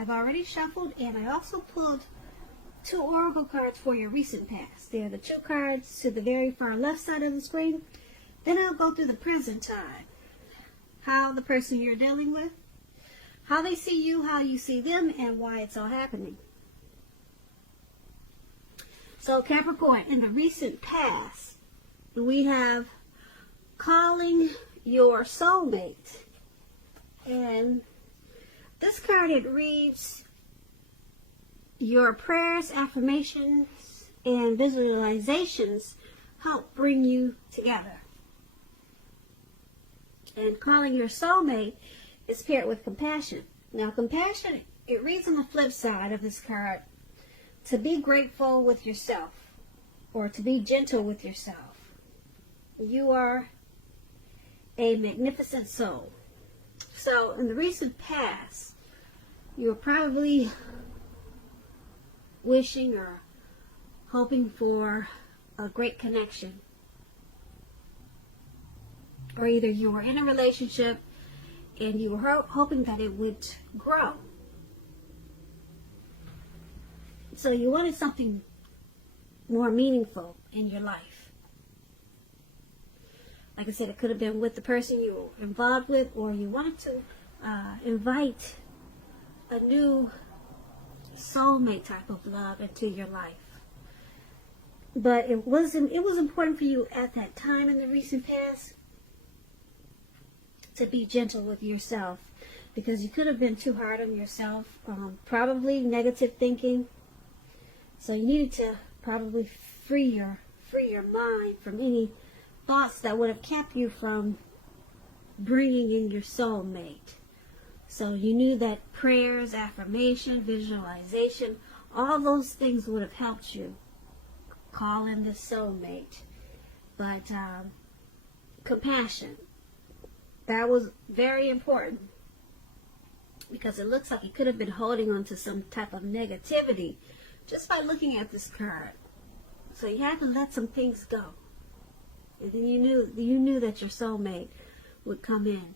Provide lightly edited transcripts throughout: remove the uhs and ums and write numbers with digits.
I've already shuffled, and I also pulled 2 oracle cards for your recent past. They're the 2 cards to the very far left side of the screen. Then I'll go through the present time. How the person you're dealing with, how they see you, how you see them, and why it's all happening. So Capricorn, in the recent past, we have calling your soulmate. And this card, it reads, your prayers, affirmations, and visualizations help bring you together. And calling your soulmate is paired with compassion. Now, compassion, it reads on the flip side of this card, to be grateful with yourself, or to be gentle with yourself. You are a magnificent soul. So, in the recent past, you were probably wishing or hoping for a great connection. Or either you were in a relationship and you were hoping that it would grow. So you wanted something more meaningful in your life. Like I said, it could have been with the person you were involved with, or you wanted to invite a new soulmate type of love into your life. But it was important for you at that time in the recent past to be gentle with yourself, because you could have been too hard on yourself, probably negative thinking. So you needed to probably free your mind from any thoughts that would have kept you from bringing in your soulmate. So you knew that prayers, affirmation, visualization, all those things would have helped you call in the soulmate. But compassion, that was very important, because it looks like you could have been holding on to some type of negativity just by looking at this card. So you had to let some things go. And then you knew that your soulmate would come in,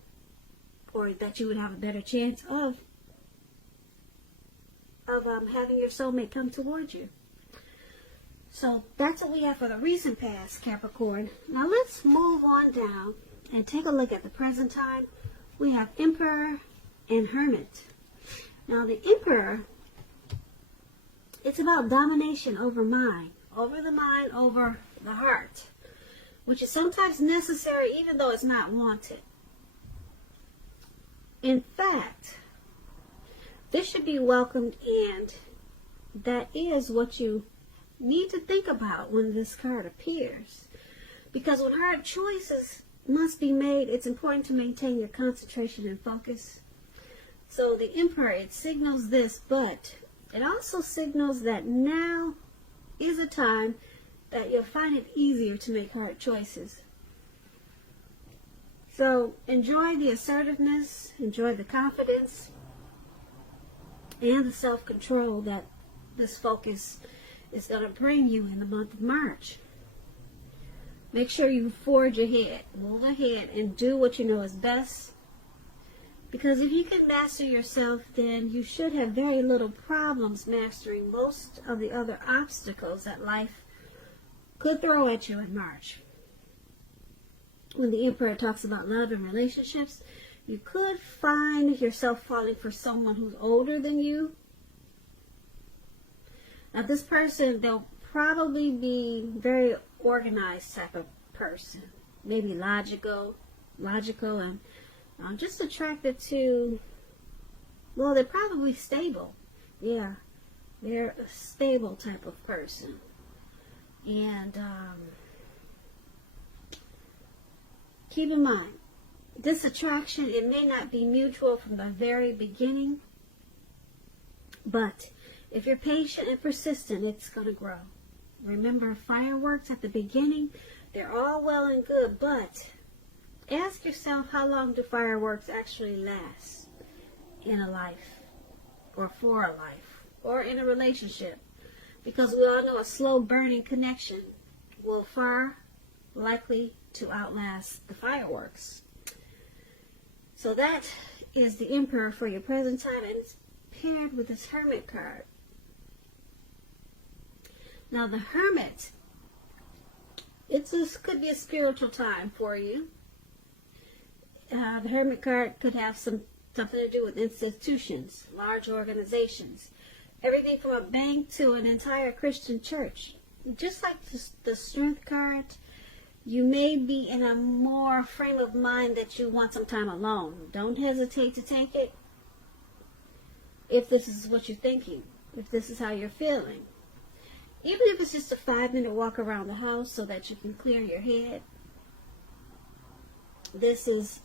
or that you would have a better chance of having your soulmate come towards you. So that's what we have for the recent past, Capricorn. Now let's move on down and take a look at the present time. We have Emperor and Hermit. Now the Emperor, it's about domination over mind, over the mind, over the heart, which is sometimes necessary even though it's not wanted. In fact, this should be welcomed, and that is what you need to think about when this card appears. Because when hard choices must be made, it's important to maintain your concentration and focus. So the Emperor, it signals this, but it also signals that now is a time that you'll find it easier to make hard choices. So enjoy the assertiveness, enjoy the confidence, and the self-control that this focus is going to bring you in the month of March. Make sure you forge ahead, move ahead, and do what you know is best. Because if you can master yourself, then you should have very little problems mastering most of the other obstacles that life could throw at you in March. When the Emperor talks about love and relationships, you could find yourself falling for someone who's older than you. Now this person, they'll probably be very organized type of person. Maybe logical and just attracted to, well, they're probably stable. Yeah, they're a stable type of person. And keep in mind, this attraction, it may not be mutual from the very beginning, but if you're patient and persistent, it's going to grow. Remember, fireworks at the beginning, they're all well and good, but ask yourself, how long do fireworks actually last in a life, or for a life, or in a relationship? Because we all know a slow burning connection will far likely to outlast the fireworks. So that is the Emperor for your present time, and it's paired with this Hermit card. Now the Hermit, this could be a spiritual time for you. The Hermit card could have something to do with institutions, large organizations, everything from a bank to an entire Christian church. Just like the Strength card, you may be in a more frame of mind that you want some time alone. Don't hesitate to take it if this is what you're thinking, if this is how you're feeling. Even if it's just a 5-minute walk around the house so that you can clear your head. This is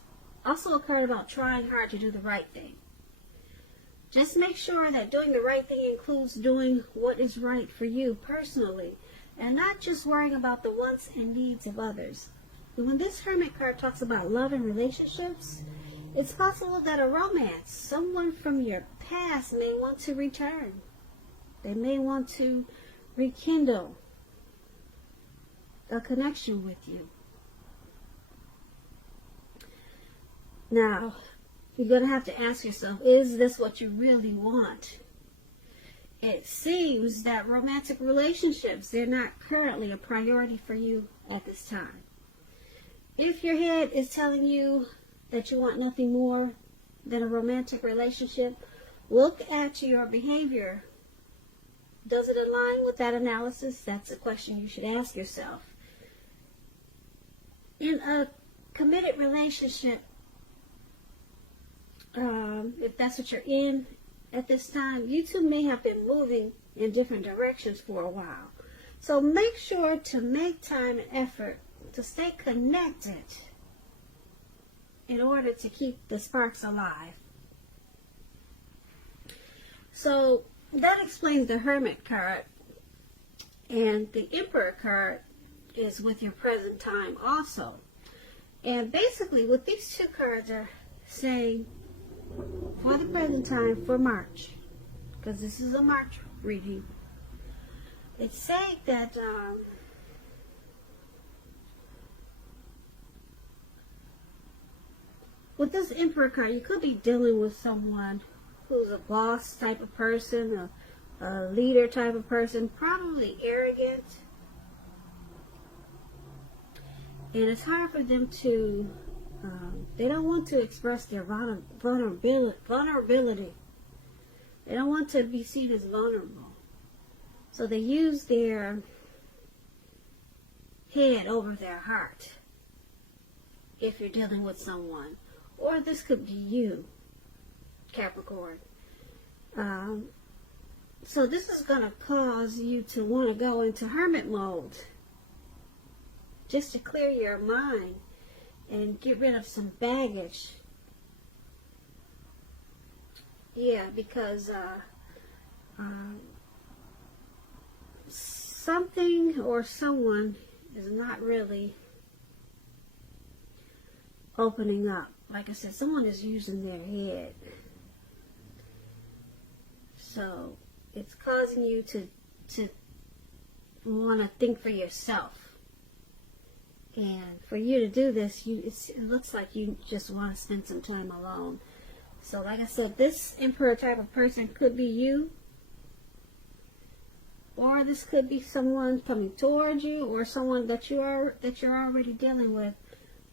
also a card about trying hard to do the right thing. Just make sure that doing the right thing includes doing what is right for you personally, and not just worrying about the wants and needs of others. When this Hermit card talks about love and relationships, it's possible that a romance, someone from your past may want to return. They may want to rekindle a connection with you. Now, you're going to have to ask yourself, is this what you really want? It seems that romantic relationships, they're not currently a priority for you at this time. If your head is telling you that you want nothing more than a romantic relationship, look at your behavior. Does it align with that analysis? That's a question you should ask yourself. In a committed relationship, if that's what you're in at this time, you two may have been moving in different directions for a while. So make sure to make time and effort to stay connected in order to keep the sparks alive. So that explains the Hermit card. And the Emperor card is with your present time also. And basically what these two cards are saying for the present time for March, because this is a March reading, it's saying that with this Emperor card, you could be dealing with someone who's a boss type of person, a leader type of person, probably arrogant. And it's hard for them to, they don't want to express their vulnerability. They don't want to be seen as vulnerable. So they use their head over their heart if you're dealing with someone. Or this could be you, Capricorn. So this is going to cause you to want to go into hermit mode, just to clear your mind and get rid of some baggage. Yeah, because something or someone is not really opening up. Like I said, someone is using their head. So it's causing you to want to think for yourself. And for you to do this, it looks like you just want to spend some time alone. So like I said, this Emperor type of person could be you. Or this could be someone coming towards you, or someone that you're already dealing with.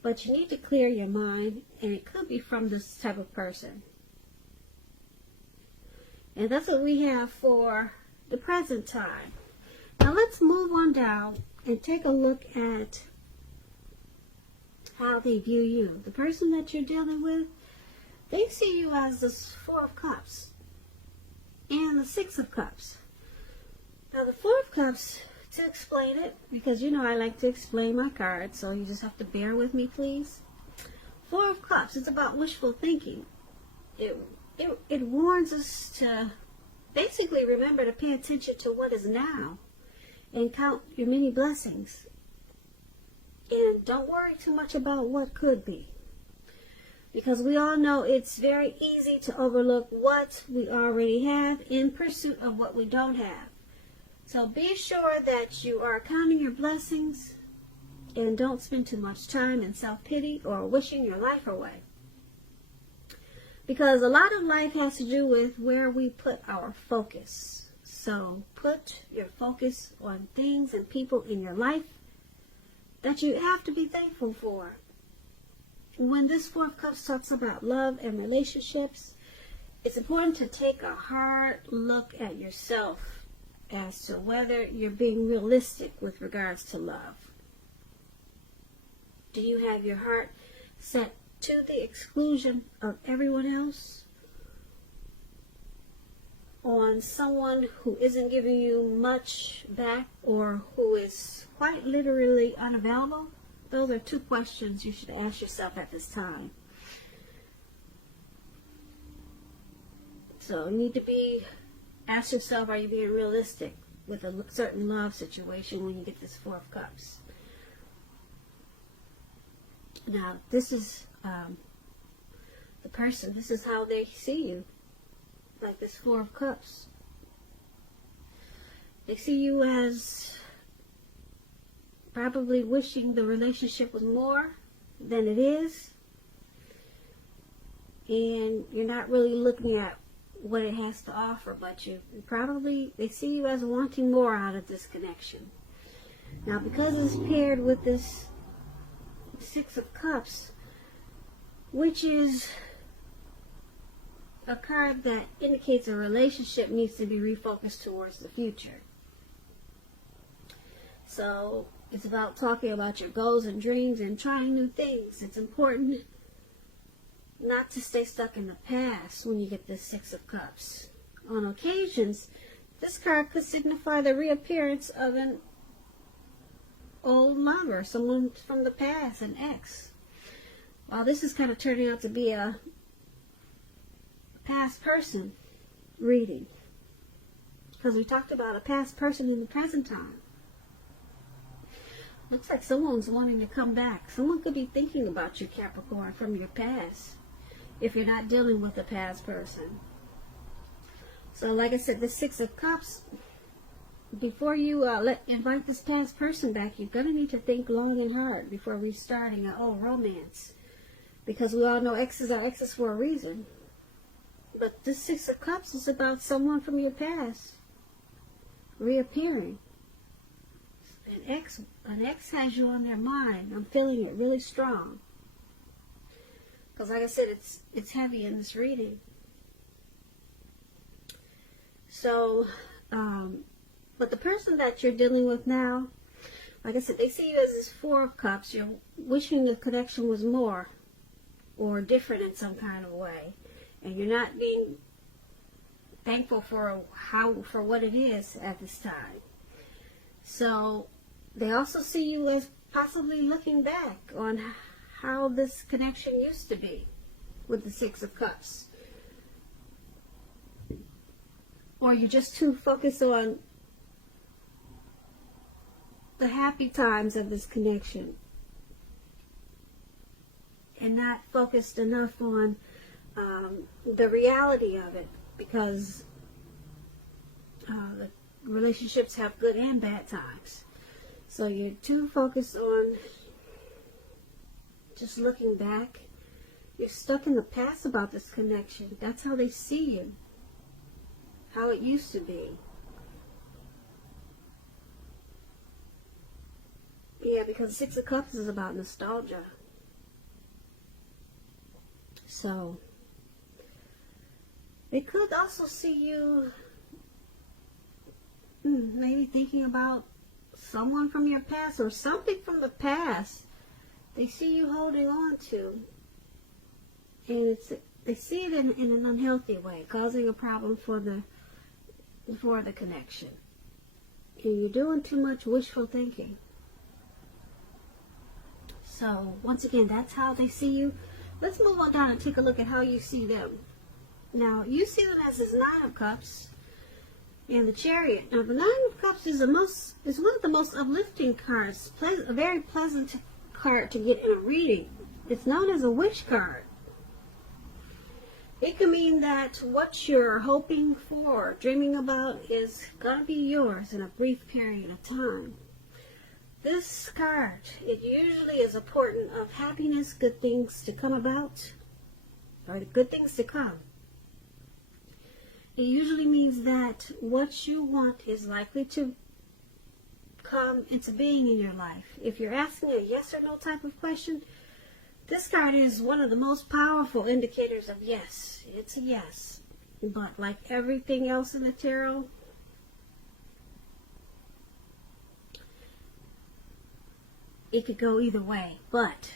But you need to clear your mind, and it could be from this type of person. And that's what we have for the present time. Now let's move on down and take a look at how they view you. The person that you're dealing with, they see you as the Four of Cups and the Six of Cups. Now the Four of Cups, to explain it, because you know I like to explain my cards, so you just have to bear with me, please. Four of Cups, it's about wishful thinking. It warns us to basically remember to pay attention to what is now and count your many blessings. And don't worry too much about what could be. Because we all know it's very easy to overlook what we already have in pursuit of what we don't have. So be sure that you are counting your blessings and don't spend too much time in self-pity or wishing your life away. Because a lot of life has to do with where we put our focus. So put your focus on things and people in your life that you have to be thankful for. When this Four of Cups talks about love and relationships, it's important to take a hard look at yourself as to whether you're being realistic with regards to love. Do you have your heart set to the exclusion of everyone else? On someone who isn't giving you much back or who is quite literally unavailable? Those are two questions you should ask yourself at this time. So you need to ask yourself, are you being realistic with a certain love situation when you get this Four of Cups? Now, this is the person, this is how they see you, like this Four of Cups. They see you as probably wishing the relationship was more than it is, and you're not really looking at what it has to offer, but they see you as wanting more out of this connection. Now, because it's paired with this Six of Cups, which is a card that indicates a relationship needs to be refocused towards the future. So it's about talking about your goals and dreams and trying new things. It's important not to stay stuck in the past when you get this Six of Cups. On occasions, this card could signify the reappearance of an old lover, someone from the past, an ex. Well, this is kind of turning out to be a past person reading, because we talked about a past person in the present time. Looks like someone's wanting to come back. Someone could be thinking about you, Capricorn, from your past, if you're not dealing with a past person. So like I said, the Six of Cups, before you invite this past person back, you're going to need to think long and hard before restarting an old romance. Because we all know exes are exes for a reason. But this Six of Cups is about someone from your past reappearing. An ex has you on their mind. I'm feeling it really strong. Because like I said, it's heavy in this reading. So, but the person that you're dealing with now, like I said, they see you as this Four of Cups. You're wishing the connection was more or different in some kind of way. And you're not being thankful for what it is at this time. So they also see you as possibly looking back on how this connection used to be with the Six of Cups. Or you're just too focused on the happy times of this connection and not focused enough on the reality of it, because the relationships have good and bad times. So you're too focused on just looking back. You're stuck in the past about this connection. That's how they see you, how it used to be. Yeah, because Six of Cups is about nostalgia. So they could also see you maybe thinking about someone from your past or something from the past. They see you holding on to, and they see it in an unhealthy way, causing a problem for the connection. And you're doing too much wishful thinking. So once again, that's how they see you. Let's move on down and take a look at how you see them. Now, you see them as this Nine of Cups and the Chariot. Now, the Nine of Cups is one of the most uplifting cards, a very pleasant card to get in a reading. It's known as a wish card. It can mean that what you're hoping for, dreaming about, is going to be yours in a brief period of time. This card, it usually is a portent of happiness, good things to come about, or the good things to come. It usually means that what you want is likely to come into being in your life. If you're asking a yes or no type of question, this card is one of the most powerful indicators of yes. It's a yes. But like everything else in the tarot, it could go either way. But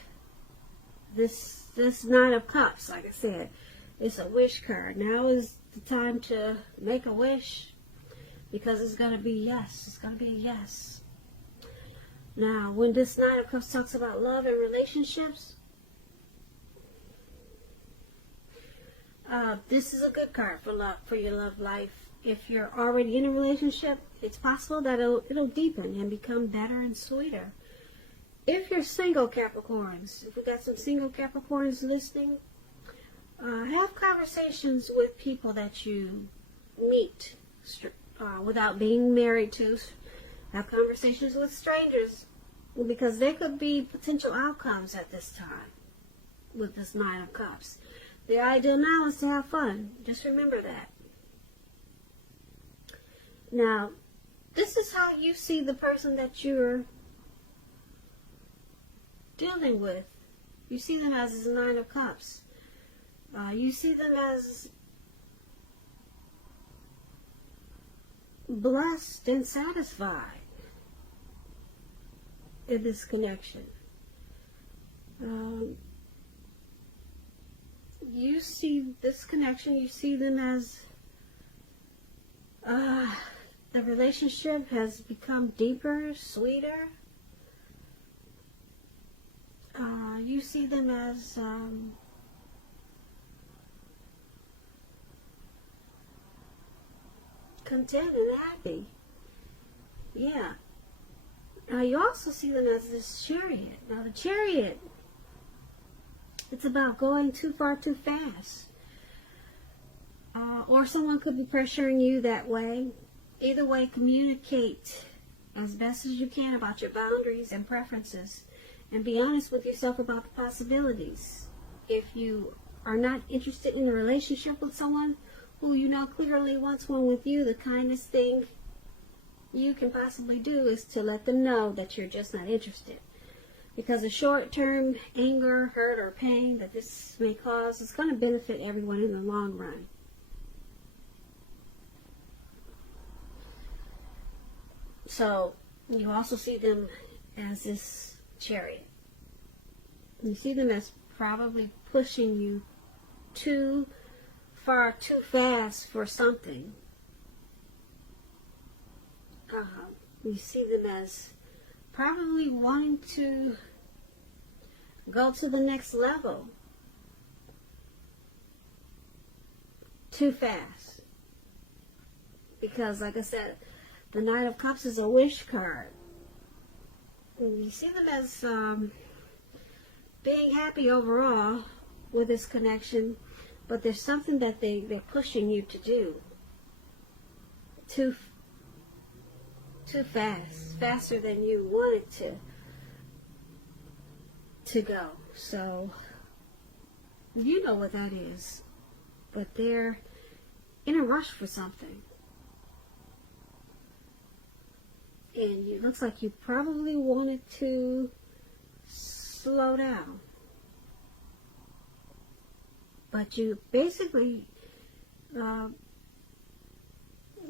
this Nine of Cups, like I said, it's a wish card. Now is the time to make a wish, because it's going to be yes. It's going to be a yes. Now, when this Nine of Cups talks about love and relationships, this is a good card for love, for your love life. If you're already in a relationship, it's possible that it'll deepen and become better and sweeter. If you're single, Capricorns, if we got some single Capricorns listening, have conversations with people that you meet without being married to. Have conversations with strangers, because there could be potential outcomes at this time with this Nine of Cups. The ideal now is to have fun. Just remember that. Now, this is how you see the person that you're dealing with. You see them as the Nine of Cups. You see them as blessed and satisfied in this connection. You see this connection, you see them as the relationship has become deeper, sweeter. You see them as content and happy. Yeah. You also see them as this Chariot. Now the Chariot, it's about going too far too fast. Or someone could be pressuring you that way. Either way, communicate as best as you can about your boundaries and preferences. And be honest with yourself about the possibilities. If you are not interested in a relationship with someone who you know clearly wants one with you, the kindest thing you can possibly do is to let them know that you're just not interested. Because the short-term anger, hurt, or pain that this may cause is going to benefit everyone in the long run. So, you also see them as this Chariot. You see them as probably pushing you too far, too fast for something. You see them as probably wanting to go to the next level too fast. Because, like I said, the Nine of Cups is a wish card. You see them as being happy overall with this connection, but there's something that they're pushing you to do too fast, faster than you want it to go. So you know what that is, but they're in a rush for something. And it looks like you probably wanted to slow down. But you basically,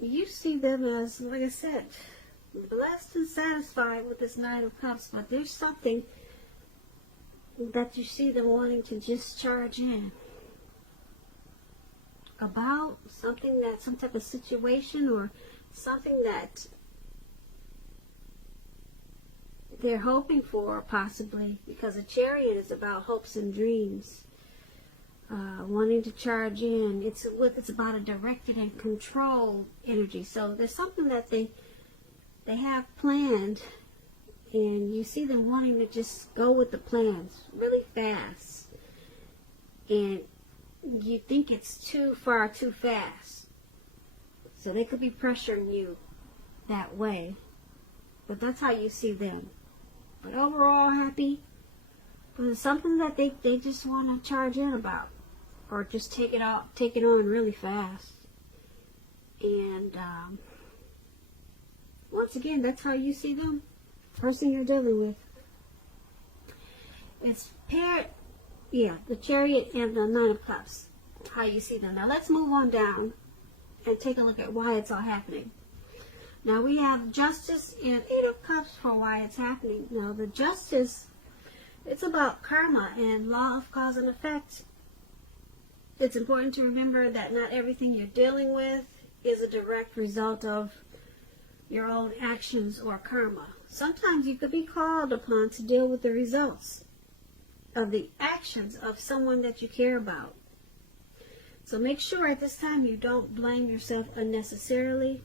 you see them as, like I said, blessed and satisfied with this Nine of Cups. But there's something that you see them wanting to just charge in about, something that, some type of situation or something that they're hoping for, possibly, because a Chariot is about hopes and dreams, wanting to charge in. It's about a directed and controlled energy. So there's something that they have planned, and you see them wanting to just go with the plans really fast, and you think it's too far, too fast. So they could be pressuring you that way, but that's how you see them. But overall happy, but it's something that they just want to charge in about. or just take it on really fast. And once again, that's how you see them. Person you're dealing with. It's the Chariot and the Nine of Cups. How you see them. Now let's move on down and take a look at why it's all happening. Now we have Justice and Eight of Cups for why it's happening. Now the Justice, it's about karma and law of cause and effect. It's important to remember that not everything you're dealing with is a direct result of your own actions or karma. Sometimes you could be called upon to deal with the results of the actions of someone that you care about. So make sure at this time you don't blame yourself unnecessarily.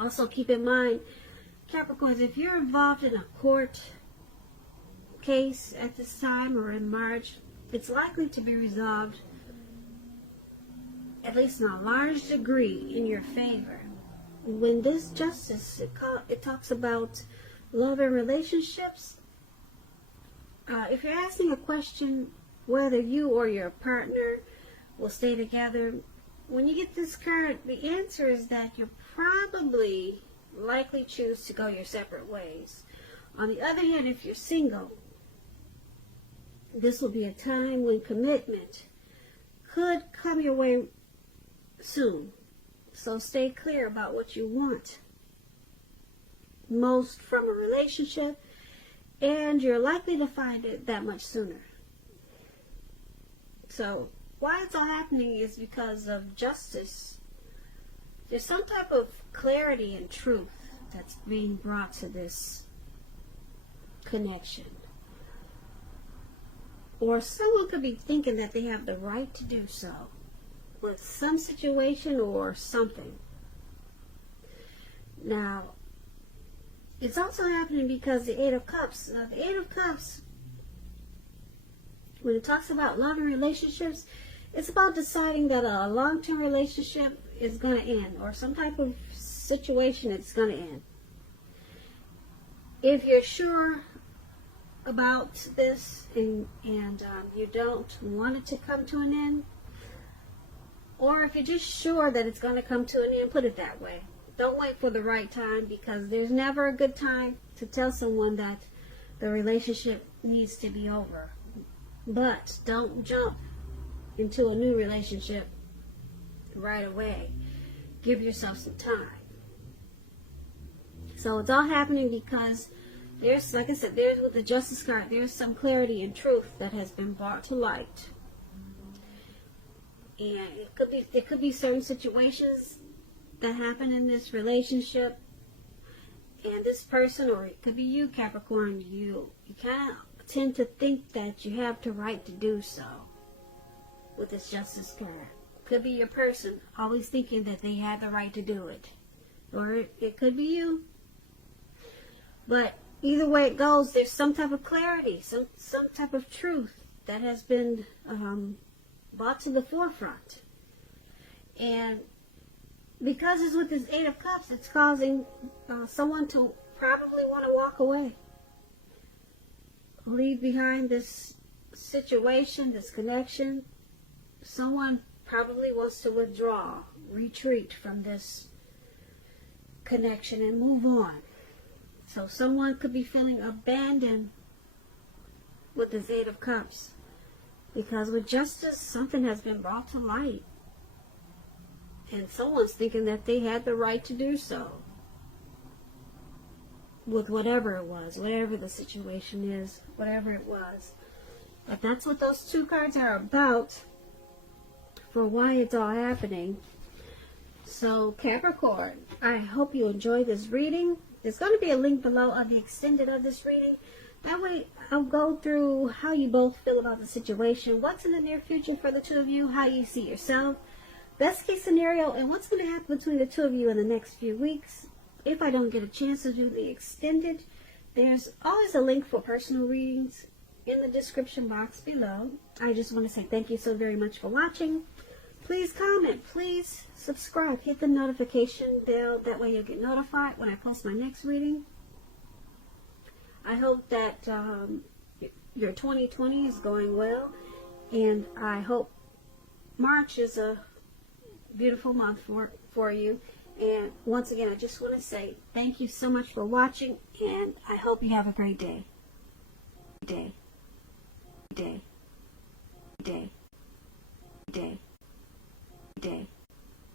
Also keep in mind, Capricorns, if you're involved in a court case at this time or in March, it's likely to be resolved, at least in a large degree, in your favor. When this Justice, it talks about love and relationships. If you're asking a question whether you or your partner will stay together, when you get this card, the answer is that you'll probably likely choose to go your separate ways. On the other hand, if you're single, this will be a time when commitment could come your way soon. So stay clear about what you want most from a relationship, and you're likely to find it that much sooner. So why it's all happening is because of Justice. There's some type of clarity and truth that's being brought to this connection. Or someone could be thinking that they have the right to do so with some situation or something. Now, it's also happening because the Eight of Cups. Now, the Eight of Cups, when it talks about love and relationships, it's about deciding that a long-term relationship is going to end, or some type of situation it's going to end. If you're sure about this and you don't want it to come to an end, or if you're just sure that it's going to come to an end, put it that way. Don't wait for the right time, because there's never a good time to tell someone that the relationship needs to be over. But don't jump into a new relationship right away. Give yourself some time. So it's all happening because there's, like I said, there's with the Justice card, there's some clarity and truth that has been brought to light. And it could be certain situations that happen in this relationship, and this person, or it could be you, Capricorn, you kind of tend to think that you have the right to do so with this Justice card. Could be your person always thinking that they had the right to do it, or it could be you. But either way it goes, there's some type of clarity, some type of truth that has been brought to the forefront. And because it's with this Eight of Cups, it's causing someone to probably want to walk away. Leave behind this situation, this connection. Someone probably wants to withdraw, retreat from this connection and move on. So someone could be feeling abandoned with this Eight of Cups, because with Justice, something has been brought to light, and someone's thinking that they had the right to do so with whatever it was, whatever the situation is, whatever it was. But that's what those two cards are about, for why it's all happening. So Capricorn, I hope you enjoyed this reading. There's going to be a link below on the extended of this reading. That way I'll go through how you both feel about the situation, what's in the near future for the two of you, how you see yourself, best case scenario, and what's going to happen between the two of you in the next few weeks. If I don't get a chance to do the extended, there's always a link for personal readings in the description box below. I just want to say thank you so very much for watching. Please comment, please subscribe, hit the notification bell, that way you'll get notified when I post my next reading. I hope that your 2020 is going well, And I hope March is a beautiful month for you. And once again, I just want to say thank you so much for watching, and I hope you have a great day. Day.